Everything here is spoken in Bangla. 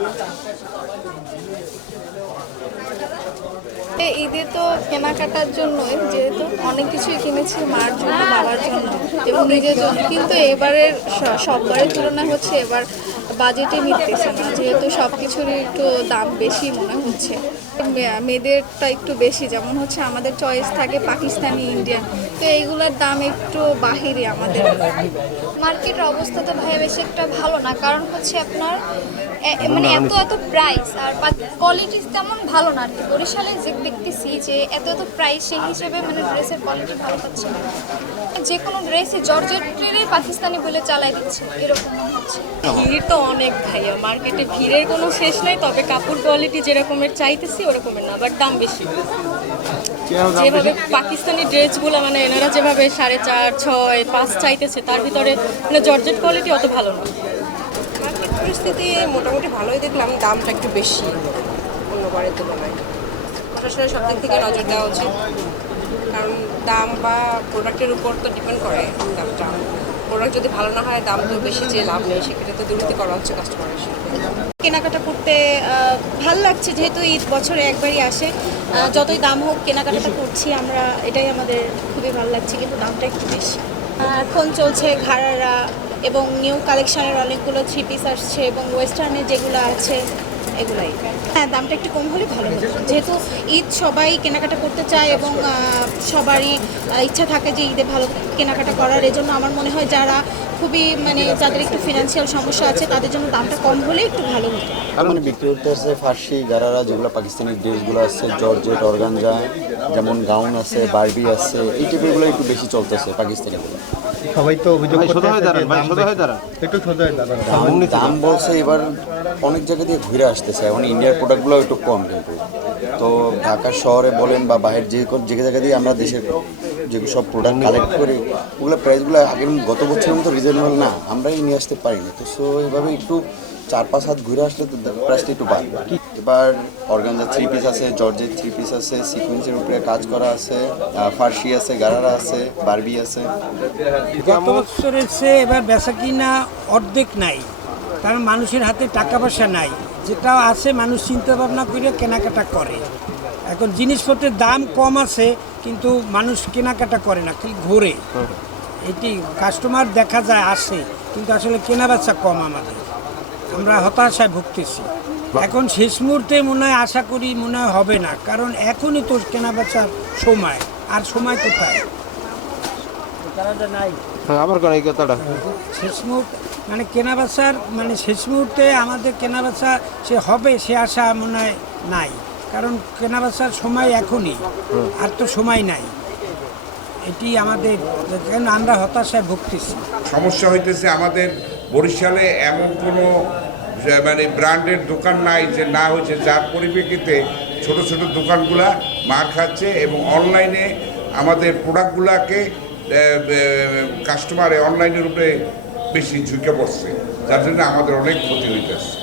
めちゃくちゃかわいい。ঈদে তো কেনাকাটার জন্য যেহেতু অনেক কিছুই কিনেছি মার জন্য বাবার জন্য এবং নিজের জন্য। কিন্তু এবারের সববারের তুলনায় হচ্ছে এবার বাজেটে মিলতেছে না। যেহেতু সব কিছুরই একটু দাম বেশি মনে হচ্ছে। মেয়েদেরটা একটু বেশি যেমন হচ্ছে আমাদের চয়েস থাকে পাকিস্তানি ইন্ডিয়ান তো এইগুলোর দাম একটু বাহিরে আমাদের। মার্কেটের অবস্থা তো ভাই বেশি একটা ভালো না কারণ হচ্ছে আপনার মানে এত এত প্রাইস আর কোয়ালিটি তেমন ভালো না আর কি। বরিশালে যে দেখতেছি যে এত এত প্রাইস সেই হিসেবে মানে ড্রেসের কোয়ালিটি ভালো পাচ্ছে না। যে কোনো ড্রেসই জর্জেটেরই পাকিস্তানি বলে চালাই দিচ্ছে এরকম হচ্ছে। ভিড় তো অনেক ভাইয়া মার্কেটে ভিড়ের কোনো শেষ নাই তবে কাপড় কোয়ালিটি যেরকমের চাইতেছি ওরকমের না বাট দাম বেশি। যেভাবে পাকিস্তানি ড্রেসগুলো মানে এনারা যেভাবে সাড়ে চার ছয় পাঁচ চাইতেছে তার ভিতরে মানে জর্জেট কোয়ালিটি অত ভালো না। মার্কেট পরিস্থিতি মোটামুটি ভালোই দেখলাম দামটা একটু বেশি অন্যবারের তুলনায়। প্রশাসনের সব দিক থেকে নজর দেওয়া উচিত। কারণ দাম বা প্রোডাক্টের উপর তো ডিপেন্ড করে দামটা। প্রোডাক্ট যদি ভালো না হয়, দাম তো বেশি যে লাভ নেই, সেক্ষেত্রে তো দুর্নীতি করা হচ্ছে কাস্টমারের সাথে। কেনাকাটা করতে ভালো লাগছে যেহেতু ঈদ বছরে একবারই আসে। যতই দাম হোক, কেনাকাটাটা করছি আমরা, এটাই আমাদের খুবই ভালো লাগছে, কিন্তু দামটা একটু বেশি। এখন চলছে ঘাড়ারা এবং নিউ কালেকশনের অনেকগুলো থ্রি পিস আসছে এবং ওয়েস্টার্নে যেগুলো আছে এগুলাই। হ্যাঁ দামটা একটু কম হলে ভালো হতো। যেহেতু ঈদ সবাই কেনাকাটা করতে চায় এবং সবারই ইচ্ছা থাকে যে ঈদে ভালো কেনাকাটা করার। এজন্য আমার মনে হয় যারা খুবই মানে যাদের একটু ফিনান্সিয়াল সমস্যা আছে তাদের জন্য দামটা কম হলে একটু ভালো হতো। মানে বিক্রি করতে আছে ফার্সি গারারা যেগুলো পাকিস্তানি ড্রেসগুলো আছে জর্জেট অর্গানজা যেমন গাউন আছে বারবি আছে এই টাইপেরগুলো একটু বেশি চলতেছে পাকিস্তানিগুলো সবাই তো অভিযোগ হয়ে দাম হয়ে হয়ে বলছে এবার অনেক জায়গা দিয়ে ঘুরে আসতেছে এখন ইন্ডিয়ার প্রোডাক্টগুলো একটু কম কিন্তু। তো ঢাকা শহরে বলেন বা বাইরের যে যে জায়গা দিয়ে আমরা দেশের যে সব প্রোডাক্ট কালেক্ট করি, ওগুলো প্রাইসগুলো আগের গত বছরের মতো রিজনেবল না। আমরাই নিয়ে আসতে পারিনি। তো সো এভাবে একটু চার পাঁচ হাত ঘুরে আসলে তো প্রাইসটা একটু বাড়বে। এবার অর্গানজা থ্রি পিস আছে জর্জের থ্রি পিস আছে সিকুয়েন্সের উপরে কাজ করা আছে ফার্সি আছে গারারা আছে বারবি আছে। গত বছরের চেয়ে এবার বেচা কিনা অর্ধেক নাই। কারণ মানুষের হাতে টাকা পয়সা নাই। যেটা আছে মানুষ চিন্তা ভাবনা করে কেনাকাটা করে। এখন জিনিসপত্রের দাম কম আছে কিন্তু মানুষ কেনাকাটা করে না খালি ঘোরে। এটি কাস্টমার দেখা যায় আসে কিন্তু আসলে কেনা বেচা কম আমাদের। আমরা হতাশায় ভুগতেছি। এখন শেষ মুহূর্তে মনে হয় আশা করি মনে হয় হবে না কারণ এখনই তো কেনা বেচার সময় আর সময় কোথায়? হ্যাঁ আমার কোন এই কথাটা। শেষ মুহূর্তে মানে কেনা বেচার মানে শেষ মুহূর্তে আমাদের কেনা বেচা সে হবে সে আশা মনে হয় নাই। কারণ কেনা বেচার সময় এখনই আর তো সময় নাই। এটি আমাদের কেন আমরা হতাশায় ভুগতেছি। সমস্যা হইতেছে আমাদের বরিশালে এমন কোনো মানে ব্র্যান্ডের দোকান নাই যে না হয়েছে যার পরিপ্রেক্ষিতে ছোট ছোট দোকানগুলা মার খাচ্ছে এবং অনলাইনে আমাদের প্রোডাক্টগুলাকে কাস্টমারে অনলাইনের উপরে বেশি ঝুঁকে পড়ছে। যার জন্য আমাদের অনেক ক্ষতি হইতেছে।